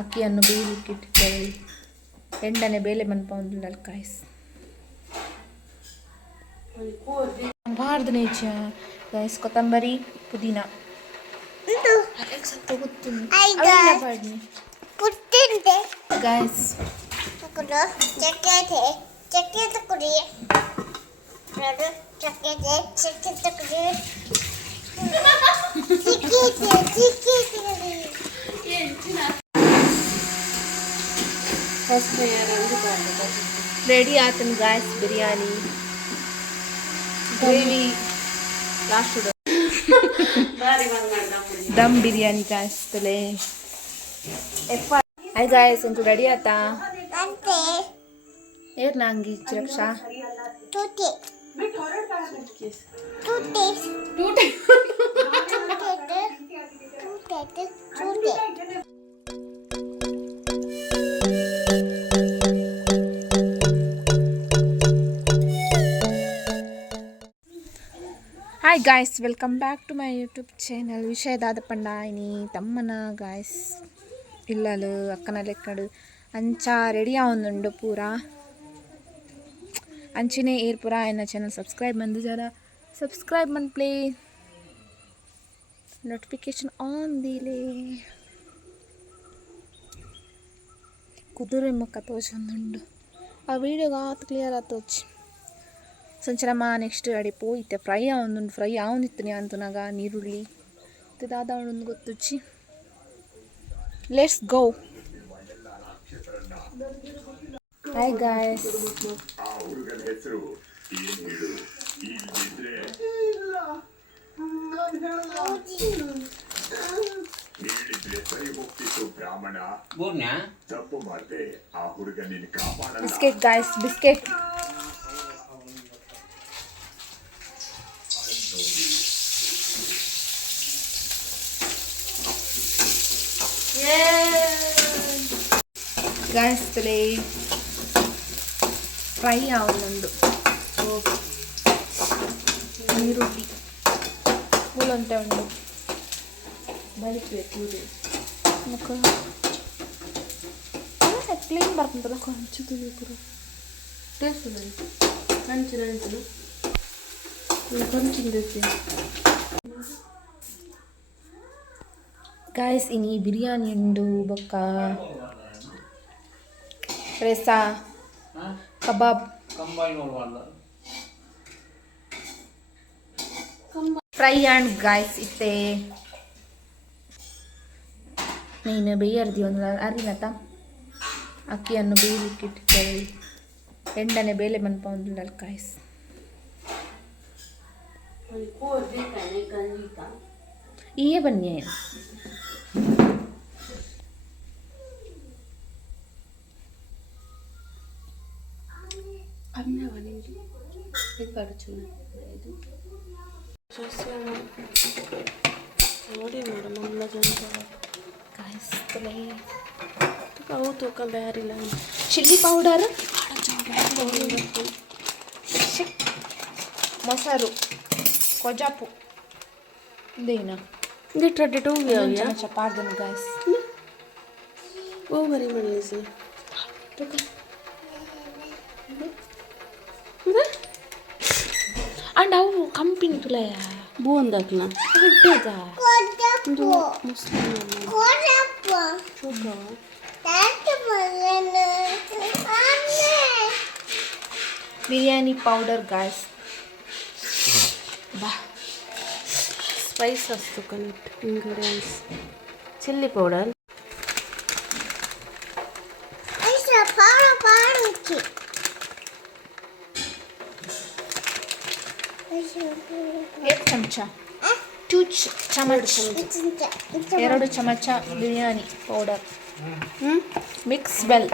ಅಕ್ಕಿಯನ್ನು ಬೇಯಲಿಕ್ಕೆ ಇಟ್ಟಿದ್ದೇವೆ. ಎಂಡನೆ ಬೇಳೆ ಮನ್ಪೊಂದುಂಡಲ್ ಗಾಯ್ಸ್. ಬಾರ್ದು ನೇಚ ಗಾಯ್ಸ್. ಕೊತ್ತಂಬರಿ ಪುದೀನ ಗಾಯ್ಸ್. ರೆಡಿ ಆತನ್ guys biryani. Gravy last dum biryani guys ತಲೆ ಐ ಗಾಯ್ಸ್ ಅಂತೂ ರೆಡಿ ಆತಾ ಏರ್ ನಂಗಿ ಚಿರಕ್ಷಾ hi guys, welcome back to my YouTube channel. ವಿಷಯದಾದ ಪಂಡ ಇನಿ ತಮ್ಮನ ಗಾಯ್ಸ್ ಇಲ್ಲಲು ಅಕ್ಕನ ಲೆಕ್ಕಡು ಅಂಚ ರೆಡಿ ಆವೊಂದುಂಡು ಪೂರ ಅಂಚಿನೇ ಏರ್ ಪೂರ ಎನ್ನ ಚಾನಲ್ ಸಬ್ಸ್ಕ್ರೈಬ್ ಮಂದು ಜರ ಸಬ್ಸ್ಕ್ರೈಬ್ ಮನ್ ಪ್ಲೇ ನೋಟಿಫಿಕೇಶನ್ ಆನ್ ದಿಲೇ ಕುದುರೆ ಮುಖ ತೋಚೊಂದುಂಡು ಆ ವಿಡಿಯೋಗ ಆತು ಕ್ಲಿಯರ್ ಆತೋಚಿ ಸಂಚಲಮ್ಮ. ನೆಕ್ಸ್ಟ್ ಅಡಿ ಪೋಯಿತ್ತೆ ಫ್ರೈ ಆವೊಂದುಂಡು ಫ್ರೈ ಆವೊಂದಿತ್ತು ಅಂತುನಾಗ ನೀರುಳ್ಳಿ ಇದಾದ ಒಂದು ಗೊತ್ತುಚ್ಚಿ. Let's go. Hi guys, biscuit guys, biscuit. Guys ತಲೆ ಫ್ರೈ ಆವೊಂದುಂಡು ನೀರುಳ್ಳಿ ಮೂಲೊಂಟೆ ಉಂಡು ಬಲಿಕ್ಬೇಕು ಕ್ಲೀನ್ ಬರ್ಕೊಂತಲ್ಲ ಕೊಂಚ ತುಳಿಕರು ಟೇಸ್ಟ್ ಉಂಟು ಹಂಚಿನ ಹಂಚಿನ ಕೊಂಚಿಂದೈತೆ ಗಾಯ್ಸ್. ಇನಿ ಬಿರಿಯಾನಿ ಉಂಡು ಬೊಕ್ಕ ರೆಸಾ ಕಬಾಬ್ ಫ್ರೈ ಆ್ಯಂಡ್ ಗಾಯ್ಸ್ ಇತ್ತೆ ನೀನು ಬೇಯರ್ದಿ ಒಂದು ಅರಿನತ ಅಕ್ಕಿಯನ್ನು ಬೇಯಲಿಕ್ಕೆ ಇಟ್ಟಿದ್ದೇವೆ. ಎಂಡನೆ ಬೇಳೆ ಮನ್ಪೊಂದುಂಡಲ್ ಗಾಯ್ಸ್. ಈಯೇ ಬನ್ನಿ ನೋಡಿ ಮೇಡಮ್ ಅಲ್ಲ ಜನ ಕಾಯಿಸ್ತಲೇ ತೂಕ ಬ್ಯಾರಿಲ್ಲ. ಚಿಲ್ಲಿ ಪೌಡರ್, ಮೊಸರು, ಕೊಜಾಪು ಇದೇನಾ ಲಿಟ್ರಡ್ಡಿ ಟೂ ಚಪಾರ್ದನ್ ಗಾಯ್ಸ್. ಓ ಮರಿ ಮಲ್ಲಿಸಿ ಅಂಡ್ ಅವು ಕಂಪಿನಿ ತುಲಯ ಬೂಂದಕ್ನ ಹಿಟ್ಟದ ಬಿರಿಯಾನಿ ಪೌಡರ್ ಗಾಯ್ಸ್. ಬಾ ಸ್ಪೈಸ್ ಅಸ್ತು ಕನೆಕ್ಟ್ ಇಂಗ್ರೀಡಿಯೆಂಟ್ಸ್. ಚಿಲ್ಲಿ ಪೌಡರ್, ಚಮಚ 2 ಚಮಚ 2 ಚಮಚ ಬಿರಿಯಾನಿ ಪೌಡರ್. Mix well.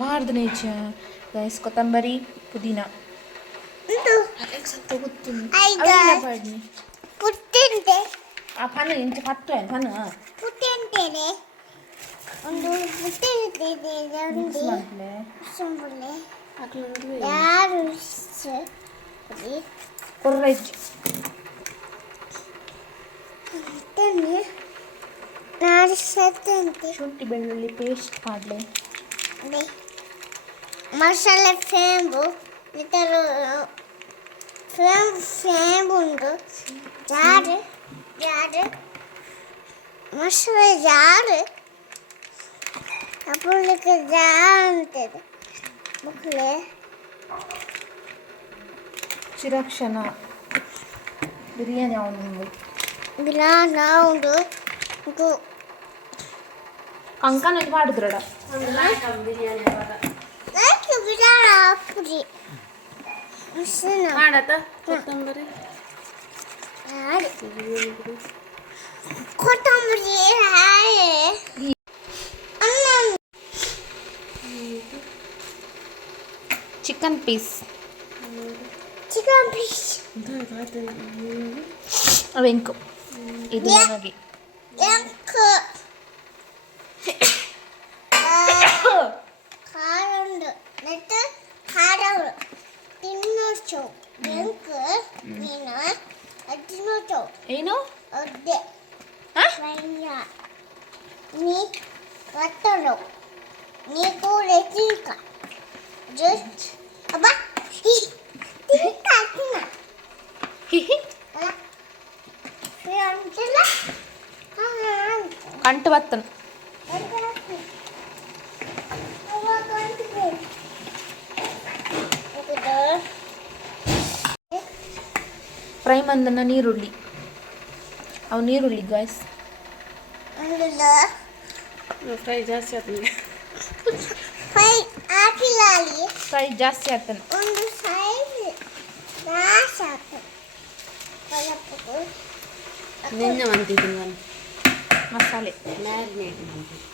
ಬಾರ್ದು ನೇಚ ಗೈಸ್. ಕೊತ್ತಂಬರಿ ಪುದೀನ ಆ ಫನ್ ಇಂಚ ಪತ್ತು ಫನ್ ಒಂದು ಬುಟ್ಟಿ ಇದೆ ಮಿಕ್ಸ್ ಮಾಡ್ಲೆ ಸುಂಬುಲೆ ಹಾಕ್ಲಿ ಯಾರು ಕೊರ್ರೆಜ್ಜಿ ಅಂತೇನೆ ನಾನು ಸತ್ತಂತೆ ಶುಂಠಿ ಬೆಳ್ಳುಳ್ಳಿ ಪೇಸ್ಟ್ ಮಾಡಲೆ ಅದೇ ಮಸಾಲೆ ಫೇಂಬು ಲಿಟರ್ ಫೇಂಬುಂಡು ಜಾರು ಜಾರು ಮಸಾಲೆ ಜಾರು ಅಪ್ಪಳಿಗೆ ಜಾರು ಅಂತಿದೆ ಮಕ್ಕಳೇ ಚಿರಾಕ್ಷನ ಬಿರಿಯಾನಿ ಅವನು ಬಿರಿಯಾನಿ ಉಂಡು ಅಂಕನ ಇದು ಮಾಡಿದ್ರಡ ಯಾಕೆ ಬಿರಿಯಾನಿ ಪುರಿ ಮಾಡತ್ತ ಕೊತ್ತಂಬರಿ ಕೊತ್ತಂಬರಿ ಚಿಕನ್ ಪೀಸ್ ಚಿಕನ್ ಪೀಸ್ ವೆಂಕು ಇದು ನನಗೆ ಖಾರಂಡು ನೆಟ್ಟು ಖಾರಗಳು ತಿನ್ನೋಚು ಬೆಂಕು ನೀನು ತಿನ್ನೋಚು ಏನು ಒದ್ದೆ ನೀ ಕಟ್ಟಲು ನೀ ಕೂಡ ತಿನ್ಕ ಜಸ್ಟ್ ಅಬ್ಬ ತಿನ್ಕ ತಿನ್ನ ಅಂತಿಲ್ಲ ಕಂಟು ಬತ್ತನು ಫ್ರೈ ಮಂದನ ನೀರುಳ್ಳಿ ಅವು ನೀರುಳ್ಳಿ ಗಾಯ್ಸ್ ಫ್ರೈ ಜಾಸ್ತಿ ಆಗ್ತದೆ ಫ್ರೈ ಹಾಕಿಲ್ಲ ಅಲ್ಲಿ ಫ್ರೈ ಜಾಸ್ತಿ ಆಗ್ತಾನೆ ಒಂದು ಸೈಡ್ ಗ್ಯಾಸ್ ಹಾಕು ನಿನ್ನೆ ಅಂತಿದ್ದೀನಿ ನಾನು ಮಸಾಲೆ ಮ್ಯಾರಿನೇಟ್ ಮಾಡ್ತೀನಿ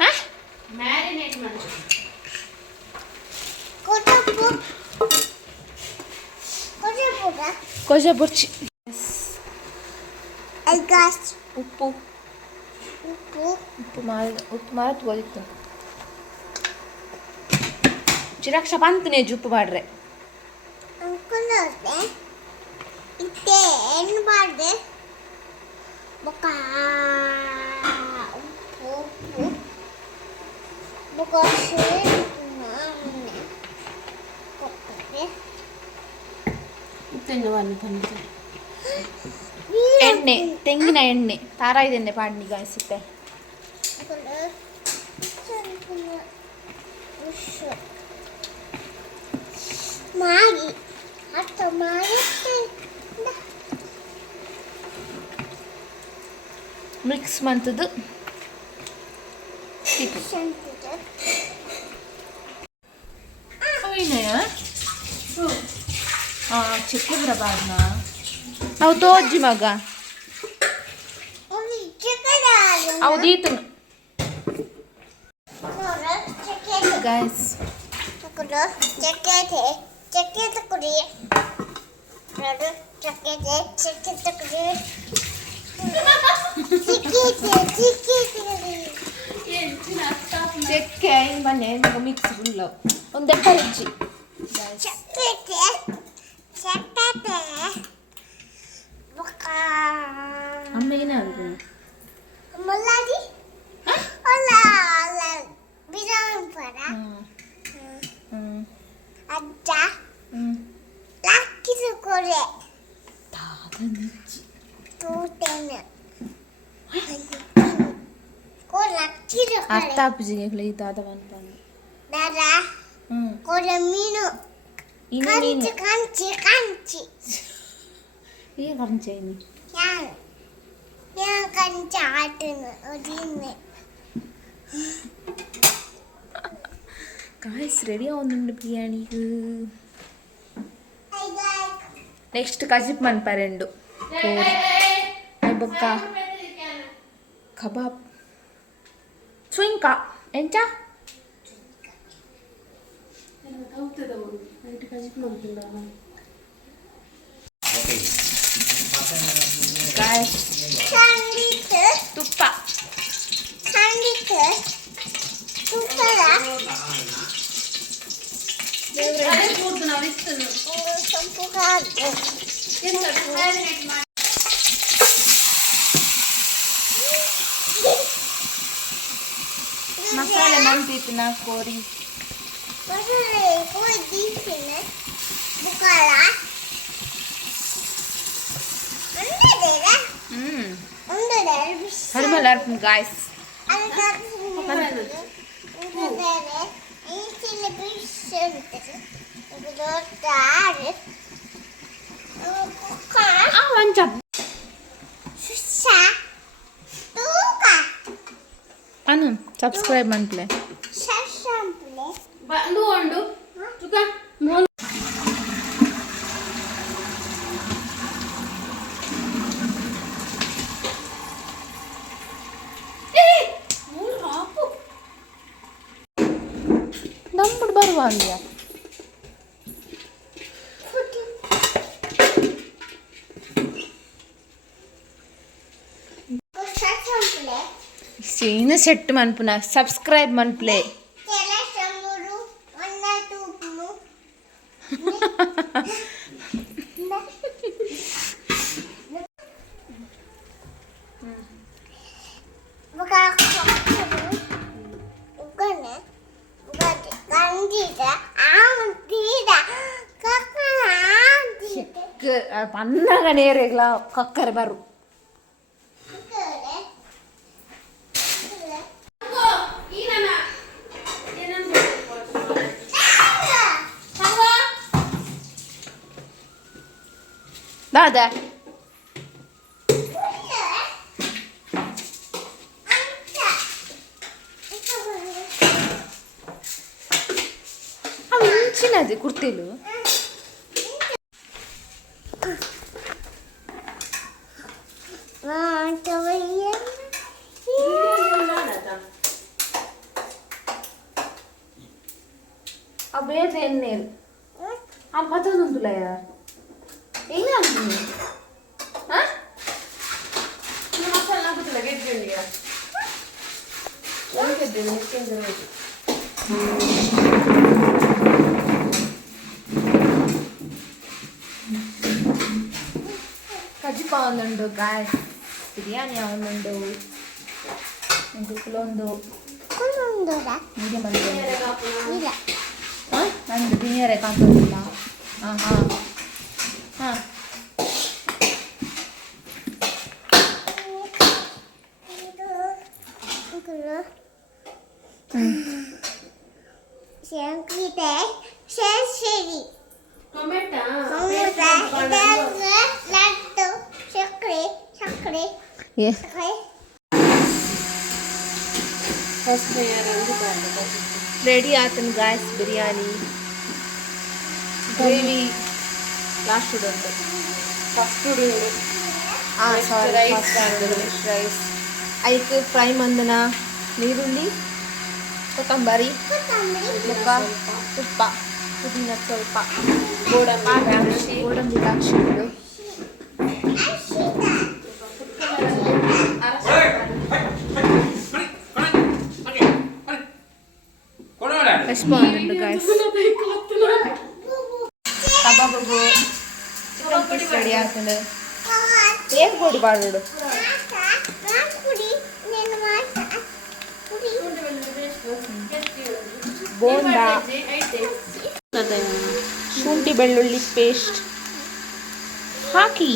ಹಾಂ ಮ್ಯಾರಿನೇಟ್ ಮಾಡ್ತೀನಿ ಕೊಟ್ಟಪ್ಪು ಕೊಜೆ ಬುರ್ಚಿ ಗ್ಯಾಸ್ ಉಪ್ಪು ಉಪ್ಪು ಉಪ್ಪು ಮಾರ ತಗೋದಿತ್ತು ಚಿರಾಕ್ಷ ಬಂತು ನೇಜು ಉಪ್ಪು ಮಾಡ್ರೆ ಅನ್ಕೊಂಡೆ ಇತ್ತೆ ಏನು ಮಾಡಿದೆ ಬೊಕ್ಕ ಉಪ್ಪು ಉಪ್ಪು ಬೊಕ್ಕ ಕೊಟ್ಟರೆ ತಿನ್ನುವನ್ನು ತಂದು ಎಣ್ಣೆ ತೆಂಗಿನ ಎಣ್ಣೆ ತಾರಾಯಿದ ಎಣ್ಣೆ ಪಾಡ್ನಿ ಗಾಯಿಸುತ್ತೆ ಮಾಡಿ ಅರ್ಥ ಮಾಡುತ್ತೆ ಮಿಕ್ಸ್ ಮಂತದ್ದು ಚಿಕ್ಕ ಬರಬಾರ್ದ ಅವು ತೋಜ್ಜಿ ಮಗ ಹೌದೀತು ಗಾಯ್ಸ್ ಚಕ್ಕೆ ತಕೊಡಿ ಚಕ್ಕೆ ತಕೊಡಿ ಚೆಕ್ಕೆ ಹಿಂಗೆ ಬನ್ನಿ ಮಿಕ್ಸ್ ಫುಲ್ಲು ಒಂದು ದೆಪ್ಪ ಹೆಚ್ಚಿ ಅಮ್ಮ ಏನೇ ಅಂದ್ರು ಮುಲ್ಲಾಡಿ ಬಿರಿಯಾನಿ ಪರ ಅಜ್ಜ ಲಾಕಿದು ಕೊರೆ ತೂಟೇನೆ ಅರ್ಥ ಅಪ್ಪಜಿಗೆ ತಾತವನ್ ಬಂದು ದಾದಾ ಕೊರೆ ಮೀನು ಕಂಚಿ ಕಂಚಿ ಕಂಚಿ ಏನು ಕಂಚೇನಿ ഞാൻ കഞ്ചാട്ടുന്നു ഒടിയുന്നു ഗായ്സ് റെഡി ആവുന്നുണ്ട് ബിരിയാണിക്ക് ನೆಕ್ಸ್ಟ್ ಕಜಿಪ್ ಮನ್ಪರೆಂಡು ಕೋರಿ ಬೊಕ್ಕ ಕಬಾಬ್ ಚುಯಿಂಕ ಎಂಚ ಗಾಯ್ಸ್ ತುಪ್ಪ ಖಂಡಿತ ಅದೇ ಕೂರ್ತು ನಾವು ಇಸ್ತನು ಸ್ವಲ್ಪ ಕಾದು ಎಂತ ಮ್ಯಾರಿನೇಟ್ ಮಾಡಿ ಮಸಾಲೆ ಮಂತಿತ್ತು ನಾ ಕೋರಿ ಮಸಾಲೆ ಕೋಳಿ ದೀಸಿನ ಬುಕಾಲ ಅಂದದೇರ ಅಂದದೇರ ಹರ್ಮಲ್ ಅರ್ಪನ್ ಗಾಯ್ಸ್ ಅಂದದೇರ ಈ ಚಿಲ್ಲಿ ಬಿಸಿಂತದೆ ಇದು ದೊಡ್ಡ ಆರೆ ಒಂಚ ಸುಸ ತೂಕ ಅನು ಸಬ್ಸ್ಕ್ರೈಬ್ ಮಾಡ್ಲೆ ಶಶಂಪ್ಲೆ ಬಂದು ಉಂಡು ತುಕ ಮೋಲ್ ನಮ್ಮಡು ಬರುವ ಅಂದ್ಯಾ ಶಶಂಪ್ಲೆ ಸೀನ ಸೆಟ್ ಮನ್ಪುನ ಸಬ್ಸ್ಕ್ರೈಬ್ ಮನ್ಪ್ಲೆ ತೆಲ ಸಮುರು ಅನ್ನ ತೂಪುನು ಬುಕಾ ಉಗನೆ ಉಗದೆ ಕಂದಿದ ಆಂತಿದ ಕಕ್ಕ ಆಂತಿದ ಪನ್ನಗ ನೇರೆಗ್ಲ ಕಕ್ಕರೆ ಬರು ದಾದಾ ಅವು ಇಂಚಿನದೆ ಕುರ್ತಿಲು ಆ ಬೇರೆ ಎಣ್ಣೆರು ಆ ಮತ್ತೊಂದುಂಟುಲ ಯಾರು ಹೆಂಗೆ ಅಂತೀನಿ ಹಾಂ ಮಸಾಲ ಹಾಕುತ್ತಿಲ್ಲ ಗೆಡ್ಡೆಂಡಿಯ ಗೆದ್ದೆ ಕೆಂದಿರಬೇಕು ಕಜ್ಜಿಪ ಒಂದುಂಡು ಗಾಯ್ಸ್ ಬಿರಿಯಾನಿ ಒಂದುಂಡು ಕುಲೊಂದು ಮೀಡಿಯಮ್ ಒಂದು ಇಲ್ಲ ಹಾಂ ನಂದು ಬಿನಿಯರೆ ಕಾಕೋದಿಲ್ಲ ಹಾಂ ಹಾಂ ಹಾಂ ಶಂಕಿತೆ ಶೇಷರಿ ಟೊಮೆಟೊ ಲಡ್ಡು ಸಕ್ಕರೆ ಸಕ್ಕರೆ ಏ ರೆಡಿ ಆತನ ಗಾಯ್ಸ್ ಬಿರಿಯಾನಿ ಗ್ರೇವಿ ಲಾಸ್ಟ್ ಉಂಟು ಫಸ್ಟ್ ಹಾಂ ಸಾರಿ rice rice hike fry Mandhana ನೀರುಳ್ಳಿ ಕೊತ್ತಂಬರಿ ಮುಖ ತುಪ್ಪ ಪುದೀನ ಸ್ವಲ್ಪ ಗೋಡಂಬಿ ದ್ರಾಕ್ಷಿ ಇಡು ರೆಸ್ಪಾಂಡ್ ಗಾಯ್ಸ್ ಕಬಾಬು ಚಿಕನ್ ಪೀಸ್ ರೆಡಿ ಆಗ್ತದೆ ಏನು ಪೊಡಿ ಬಾಡು ಬೋಂಡ ಶುಂಠಿ ಬೆಳ್ಳುಳ್ಳಿ ಪೇಸ್ಟ್ ಹಾಕಿ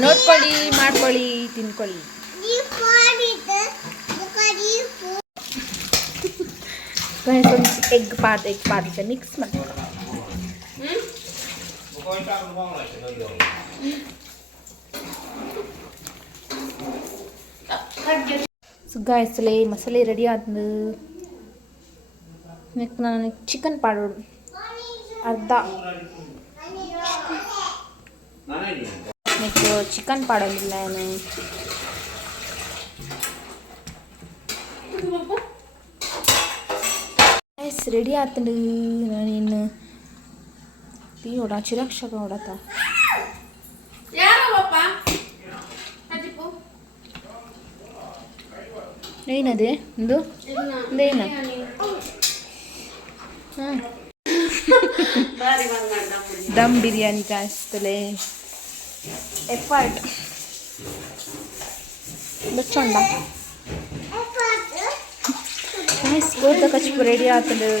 ನೋಡ್ಕೊಳ್ಳಿ ಮಾಡ್ಕೊಳ್ಳಿ ತಿನ್ಕೊಳ್ಳಿ ಎಗ್ ಪಾತ್ ಮಿಕ್ಸ್ ಮಾಡಿ ಸುಗ್ಗಾಯಿಸಲೇ ಮಸಾಲೆ ರೆಡಿ ಆದ ನಾನು ಚಿಕನ್ ಪಾಡೋಡು ಅರ್ಧ ನೆಕ್ಸ್ಟ್ ಚಿಕನ್ ಪಾಡೋದಿಲ್ಲ ನಾನು ರೆಡಿ ಆತಂಡು ನಾನಿನ್ನು ತೀ ಹೊಡ ಚಿರಾಕ್ಷಕ ಹೊಡತ ಏನದೆ ಒಂದು ಏನ ಬಾರಿ ಬಂದ ದಮ್ ಬಿರಿಯಾನಿ ಕಾಯಿಸ್ತಲೇ ಎಫರ್ಟ್ ಬಚ್ಚೊಂಡ ಕಾಯಿಸ್ ಗೋದ ಕಚ್ಪು ರೆಡಿ ಆತಲು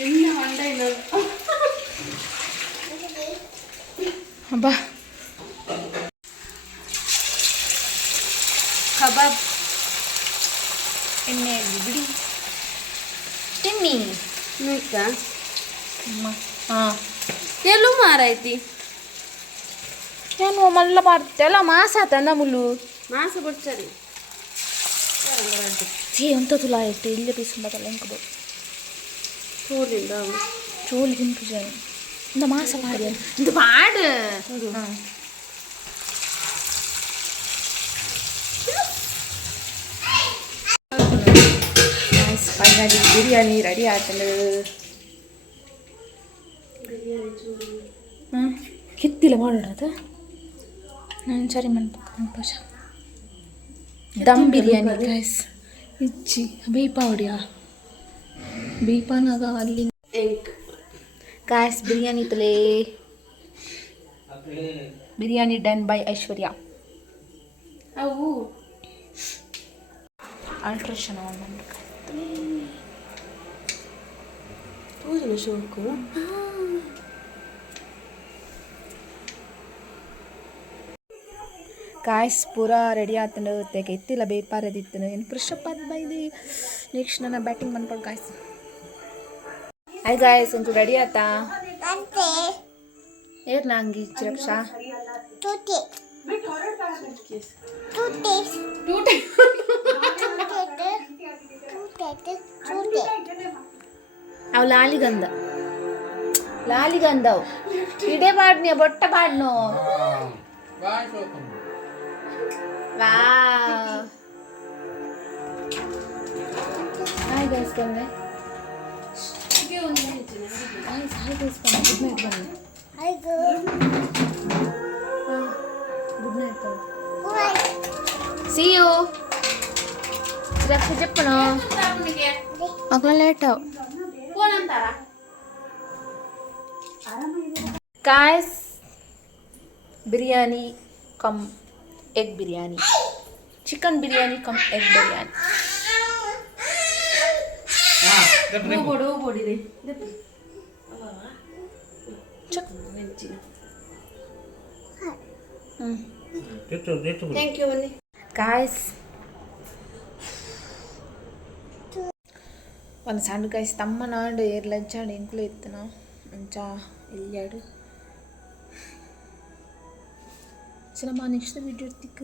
ಎಣ್ಣೆ ಹೊಂಡ ಇಲ್ಲ ಬಾ ಕಬಾಬ್ ಎಣ್ಣೆಯಲ್ಲಿ ಬಿಡಿ ತಿನ್ನಿ ಬೇಕಾ ಹಾಂ ಎಲ್ಲೂ ಮಾರೈತಿ ಏನು ಮಲ್ಲ ಮಾಡ್ತೆಲ್ಲ ಮಾಸ ಆತಂದ ಮುಲ್ಲು ಮಾಸ ಬಿಡ್ಸರಿ ಛೀ ಎಂತ ತುಲಾ ಇಟ್ಟು ಇಲ್ಲೇ ಬೀಸುಂಬತ್ತಲ್ಲ ಎಂಕದು ಚೂಲಿಂದ ಚೋಲಿ ತಿಂಪು ಜನ ಇಂದ ಮಾಸ ಮಾಡಿ ಇಂದ ಮಾಡು ಹಾಂ ಫೈನಲಿ ಬಿರಿಯಾನಿ ರೆಡಿ ಆಯ್ತಲ್ಲ ಹಾಂ ಕಿತ್ತಿಲ್ಲ ಮಾಡೋದು ನಾನು ಸರಿ ಮಾಡ್ಬೇಕು ದಮ್ ಬಿರಿಯಾನಿ ಗೈಸ್ ಇಚ್ಚಿ ಬೀಪ ಹೊಡಿಯಾ ಬೀಪನಾಗ ಅಲ್ಲಿ ಗೈಸ್ ಬಿರಿಯಾನಿ ತಲೆ ಬಿರಿಯಾನಿ ಡನ್ ಬೈ ಐಶ್ವರ್ಯ ಅವು ಆಲ್ಟ್ರೇಷನ್ ತೋಜನ ಶೋಕು ಕಾಯ್ಸ್ ಪೂರಾ ರೆಡಿ ಆತನು ತೆಗೆ ಎತ್ತಿಲ್ಲ ಬೇಪಾರದಿತ್ತನು ಏನು ಫ್ರೆಶಪ್ ಆದ ಬೈದಿ ನೆಕ್ಸ್ಟ್ ನನ್ನ ಬ್ಯಾಟಿಂಗ್ ಮಾಡ್ಕೊಂಡು ಕಾಯ್ಸ್ ಹಾಯ್ ಗಾಯ್ಸ್ ಅಂತೂ ರೆಡಿ ಆತಾ ಅಂತೆ ಏರ್ ನಂಗೆ ಚಿರಕ್ಷಾ ಟೂಟಿ ಟೂಟಿ ಟೂಟೆ ಅವು ಲಾಲಿಗಂಧವು ಇಡೇ ಪಾಡ್ನಿ ಬೊಟ್ಟ ಪಾಡ್ನು ವಾ ಹಾಯ್ ಗೈಸ್ ಬನ್ನಿ ಹಾಯ್ ಗೈಸ್ ಬನ್ನಿ ಗುಡ್ ನೈಟ್ ಬನ್ನಿ ಐದು ಗುಡ್ ನೈಟ್ ಸಿ ಯು ಚಿರಕ್ಷ చెప్పను ಮಕ್ಕಳ ಲೇಟ್ ಫೋನ್ ಅಂತಾರ guys biryani come egg biryani chicken biryani come egg biryani ಹೂಗೊಡಿದೆ ಥ್ಯಾಂಕ್ ಯು ಬನ್ನಿ ಕಾಯ್ಸ್ ಒಂದು ಸಣ್ಣ ಕಾಯ್ಸ್ ತಮ್ಮ ನಾಡು ಏರ್ ಲಂಚಾಡು ಎಂಕುಲು ಇತ್ತನ ಅಂಚ ಎಲ್ಲಾಡು ಸಿನಿಮಾ ನೆಕ್ಸ್ಟ್ ವಿಡಿಯೋ ತಿಕ್ಕ